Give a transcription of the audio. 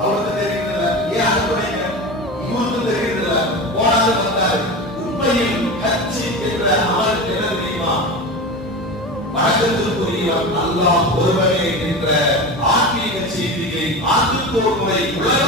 அவருக்கு தெரியுதுல்ல, ஏன் அனுப்புறீங்க? இவருக்கு தெரியுதுல்ல, போனாரு வந்தாரு. உண்மையில் ஹஜ் என்ற அமல் என்ன தெரியுமா? வணக்கத்திற்குரியவன் அல்லாஹ் ஒருவனே என்ற ஆன்மீக செய்தியை ஆண்டுக்கு ஒரு முறை உலக